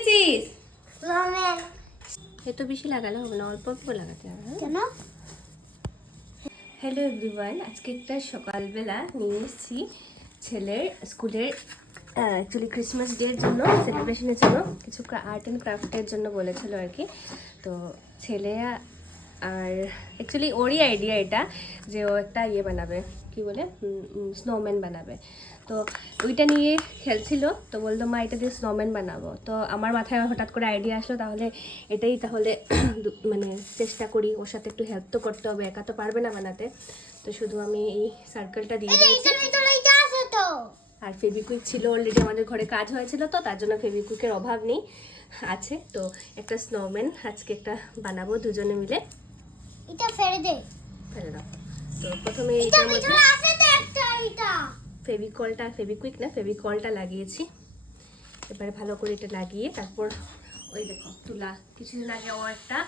বানিয়েছিস? এত বেশি লাগালে হবে না, অল্প অল্প লাগাতে হবে। কেন? হ্যালো এভরিওয়ান, আজকে একটা সকালবেলা নিয়ে এসেছি ছেলের স্কুলের অ্যাকচুয়ালি ক্রিসমাস ডের জন্য, সেলিব্রেশনের জন্য কিছু আর্ট অ্যান্ড ক্রাফটের জন্য বলেছিল আর কি। তো ছেলে আর অ্যাকচুয়ালি ওরই আইডিয়া এটা যে ও একটা ইয়ে বানাবে, কি বলে, স্নোম্যান বানাবে। তো ওইটা নিয়ে খেলছিল, তো বললো মা এটা দিয়ে স্নোম্যান বানাবো। তো আমার মাথায় হঠাৎ করে আইডিয়া আসলো, তাহলে এটাই তাহলে মানে চেষ্টা করি, ওর সাথে একটু হেল্প তো করতে হবে, একা তো পারবে না বানাতে। তো শুধু আমি এই সার্কেলটা দিয়ে দিয়েছি, আর ফেভিকুইক ছিল অলরেডি, আমাদের ঘরে কাজ হয়েছিল, তো তার জন্য ফেভিকুইকের অভাব নেই, আছে। তো একটা স্নোম্যান আজকে একটা বানাবো দুজনে মিলে। এটা ফেলে দাও। তো প্রথমে এটার মধ্যে ফেভিকলটা লাগিয়েছি। এবারে ভালো করে এটা লাগিয়ে তারপর ওই দেখো তুলা, কিছুদিন আগে ও একটা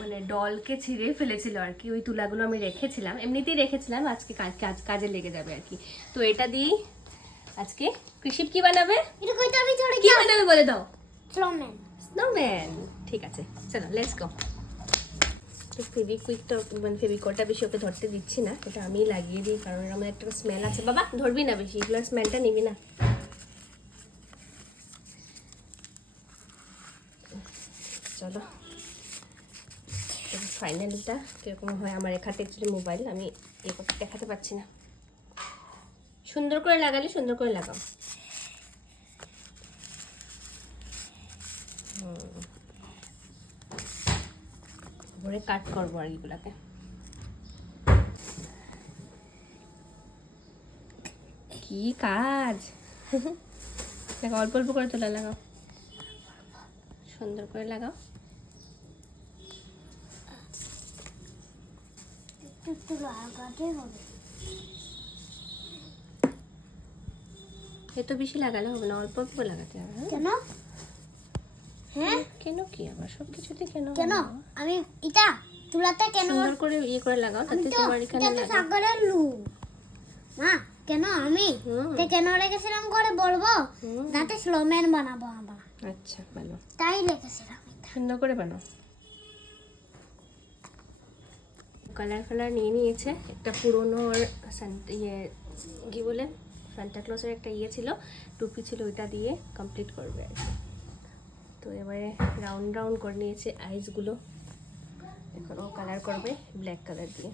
মানে ডলকে ছিঁড়ে ফেলেছিল আর কি, ওই তুলাগুলো আমি রেখেছিলাম, এমনিতেই রেখেছিলাম, আজকে কাজে লেগে যাবে আর কি। তো এটা দিয়েই আজকে কৃষিপ কি বানাবে, কি বানাবে বলে দাও। স্নোম্যান, ঠিক আছে, চলো লেটস গো। ফেভিকুইকটা মানে ফেভিকলটা বেশি ওকে ধরতে দিচ্ছি না, এটা আমি লাগিয়ে দিই, কারণ আমার একটা স্মেল আছে। বাবা ধরবি না বেশি, এগুলোর স্মেলটা নিবি না। চলো ফাইনালটা কীরকম হয়, আমার এখানে অ্যাকচুয়ালি মোবাইল আমি এ করতে দেখাতে পারছি না। সুন্দর করে লাগালে সুন্দর করে লাগাও। ভরে কাট করবো আর এগুলাকে। কি কাজ দেখো, অল্প অল্প করে তোলা লাগাও, সুন্দর করে লাগাও। এত বেশি লাগালে হবে না, অল্প অল্প লাগাতে হবে। কেন? হ্যাঁ কেন কি আবার সব কিছুতে কেন কেন? আমি এটা তুলাতে কেন সুন্দর করে ইয়ে করে লাগাও, তাতে তোমার এখানে লাগা। সাগরের লুম মা, কেন আমি কেন রেখেছিলাম করে বলবো, যাতে স্নোম্যান বানাবো আমরা। আচ্ছা ভালো, তাই রেখেছিলাম। সুন্দর করে বানাও। কালার নিয়ে নিয়েছে, একটা পুরোনো ইয়ে কি বলে সান্টা ক্লজের একটা ইয়ে ছিল, টুপি ছিল, ওইটা দিয়ে কমপ্লিট করবে আর কি। তো এবারে রাউন্ড রাউন্ড করে নিয়েছে আইসগুলো, এখন ও কালার করবে ব্ল্যাক কালার দিয়ে।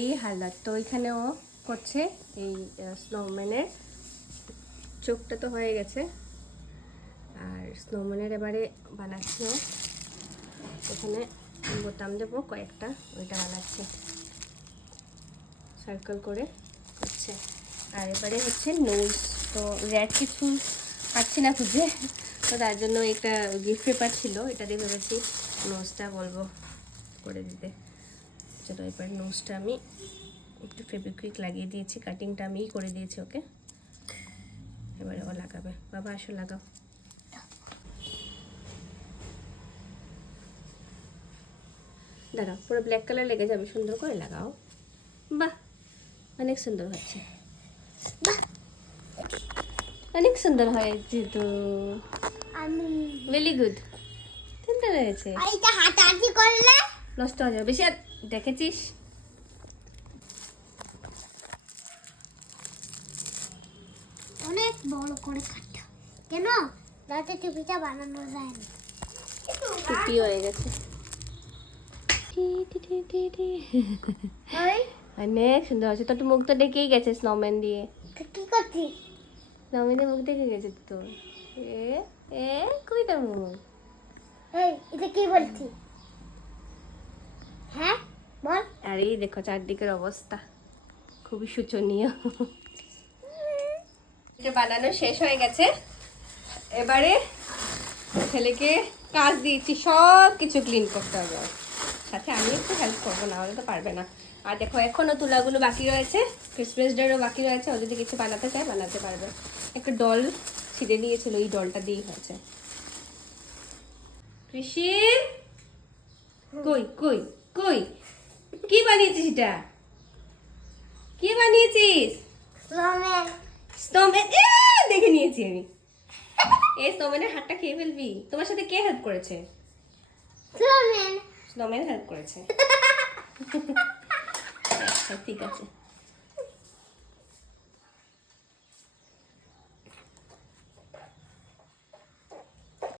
এই হালাত তো এখানে ও করছে, এই স্নোম্যানের চোখটা তো হয়ে গেছে, আর স্নোম্যানের এবারে বানাচ্ছে ও, এখানে বোতাম দেবো কয়েকটা, ওইটা বানাচ্ছে, সার্কেল করে করছে। আর এবারে হচ্ছে নোজ, তো রেড কিছু পাচ্ছি না খুঁজে, তো তার জন্য একটা গিফট পেপার ছিল, এটা দিয়ে ভেবেছি নোজটা বলবো করে দিতে। চলো এবার নোজটা আমি একটু ফেভিকুইক লাগিয়ে দিয়েছি, কাটিংটা আমিই করে দিয়েছি ওকে, এবারে ও লাগাবে। বাবা আসো লাগাও। দাঁড়াও, পুরো ব্ল্যাক কালার লেগে যাবে, সুন্দর করে লাগাও। বাহ অনেক সুন্দর হচ্ছে, বাহ অনেক সুন্দর হয়েছে তো, আমি ভেরি গুড, সুন্দর হয়েছে। এইটা হাতাহাতি করলে নষ্ট হয়ে যাবে বেশি, আর দেখেছিস। অনেক বড় করে কাটতে, কেন যাতে টুপিটা বানানো যায় না। টুপি হয়ে গেছে, অনেক সুন্দর হয়েছে। তোর মুখ তো ডেকেই গেছে স্নোম্যান দিয়ে, কি করছিস? স্নোম্যান দিয়ে মুখ ডেকে গেছে তো। এ এ কই তোর মুখ? এই এটা কি বলছিস? হ্যাঁ বল। আর এই দেখো চারদিকের অবস্থা খুবই শোচনীয়। এটা বানানো শেষ হয়ে গেছে, এবারে ছেলেকে কাজ দিয়েছি সব কিছু ক্লিন করতে হবে, সাথে আমি একটু হেল্প করবো, না হলে তো পারবে না। আর দেখো এখনো তুলাগুলো বাকি রয়েছে, ক্রিসমাস ডেরও বাকি রয়েছে, ও যদি কিছু বানাতে চায় বানাতে পারবে। একটা ডল ছিঁড়ে দিয়েছিল, এই ডলটা দিয়েই হয়েছে। কৃষি কই কই কই, কি বানিয়েছিস এটা, কি বানিয়েছিস? স্নোম্যান। স্নোম্যান, দেখে নিয়েছি আমি। এই স্নোম্যানের হাতটা খেয়ে ফেলবি? তোমার সাথে কে হেল্প করেছে? স্নোম্যান স্নোম্যান হেল্প করেছে। আচ্ছা ঠিক আছে।